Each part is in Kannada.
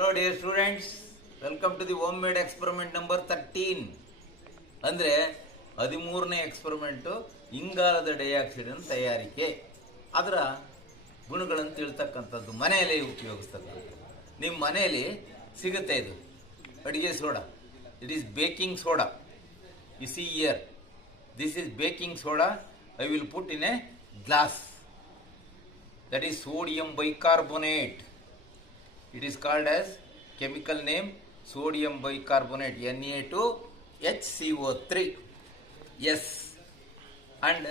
Hello dear students, welcome to the homemade experiment number 13. ಅಂದರೆ 13ನೇ ಎಕ್ಸ್ಪೆರಿಮೆಂಟು ಇಂಗಾಲದ ಡೈಆಕ್ಸೈಡ್ ತಯಾರಿಕೆ. ಅದರ ಗುಣಗಳನ್ನು ತಿಳ್ತಕ್ಕಂಥದ್ದು ಮನೆಯಲ್ಲೇ ಉಪಯೋಗಿಸ್ತಕ್ಕಂಥದ್ದು. ನಿಮ್ಮ ಮನೆಯಲ್ಲಿ ಸಿಗುತ್ತೆ ಇದು ಅಡಿಗೆ soda. It is baking soda. U see here, this is baking soda. I will put in a glass. That is sodium bicarbonate. It is called as chemical name sodium bicarbonate, Na2HCO3. Yes, and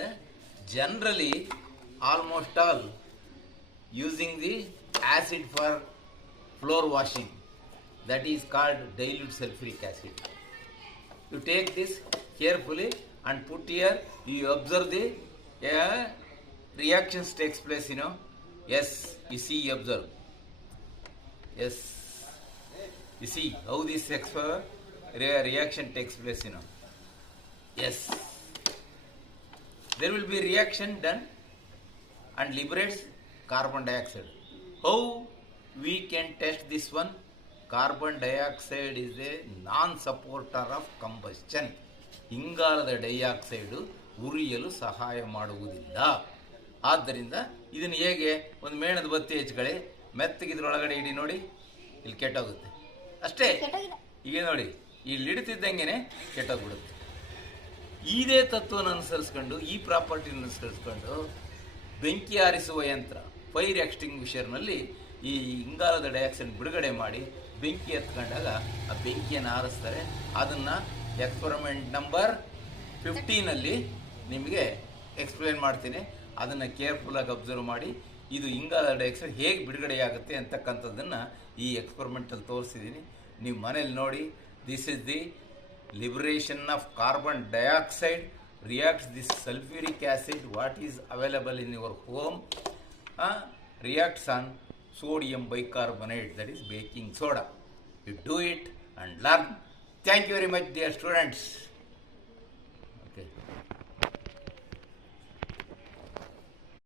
generally almost all using the acid for floor washing, that is called dilute sulfuric acid. You take this carefully and put here. You observe the reactions takes place, Yes, you see, you observe. Yes, you see how this reaction takes place, Yes, there will be reaction done and liberates carbon dioxide. How we can test this one? Carbon dioxide is a non-supporter of combustion. ಇಂಗಾಲದ ಡೈಆಕ್ಸೈಡು ಉರಿಯಲು ಸಹಾಯ ಮಾಡುವುದಿಲ್ಲ. ಆದ್ದರಿಂದ ಇದನ್ನು ಹೇಗೆ ಒಂದು ಮೇಣದ ಬತ್ತಿ ಹಚ್ಕೊಳ್ಳಿ, ಮೆತ್ತಗಿದ್ರೊಳಗಡೆ ಇಡಿ, ನೋಡಿ ಇಲ್ಲಿ ಕೆಟ್ಟೋಗುತ್ತೆ ಅಷ್ಟೇ. ಈಗ ನೋಡಿ ಇಲ್ಲಿ ಇಡ್ತಿದ್ದಂಗೆ ಕೆಟ್ಟೋಗ್ಬಿಡುತ್ತೆ. ಇದೇ ತತ್ವವನ್ನು ಅನುಸರಿಸ್ಕೊಂಡು, ಈ ಪ್ರಾಪರ್ಟಿನ ಅನುಸರಿಸ್ಕೊಂಡು ಬೆಂಕಿ ಆರಿಸುವ ಯಂತ್ರ ಫೈರ್ ಎಕ್ಸ್ಟಿಂಗ್ವಿಷರ್ನಲ್ಲಿ ಈ ಇಂಗಾಲದ ಡೈಆಕ್ಸೈಡ್ ಬಿಡುಗಡೆ ಮಾಡಿ ಬೆಂಕಿ ಎತ್ಕೊಂಡಾಗ ಆ ಬೆಂಕಿಯನ್ನು ಆರಿಸ್ತಾರೆ. ಅದನ್ನು ಎಕ್ಸ್ಪೆರಿಮೆಂಟ್ ನಂಬರ್ 15 ನಿಮಗೆ ಎಕ್ಸ್ಪ್ಲೇನ್ ಮಾಡ್ತೀನಿ. ಅದನ್ನು ಕೇರ್ಫುಲ್ಲಾಗಿ ಅಬ್ಸರ್ವ್ ಮಾಡಿ. ಇದು ಇಂಗಾಲದ ಡೈಆಕ್ಸೈಡ್ ಹೇಗೆ ಬಿಡುಗಡೆಯಾಗುತ್ತೆ ಅಂತಕ್ಕಂಥದ್ದನ್ನು ಈ ಎಕ್ಸ್ಪೆರಿಮೆಂಟಲ್ಲಿ ತೋರಿಸಿದ್ದೀನಿ. ನೀವು ಮನೇಲಿ ನೋಡಿ. This is the liberation of carbon dioxide reacts this sulphuric acid what is available in your home reacts on sodium bicarbonate, that is baking soda. You do it and learn. Thank you very much, dear students.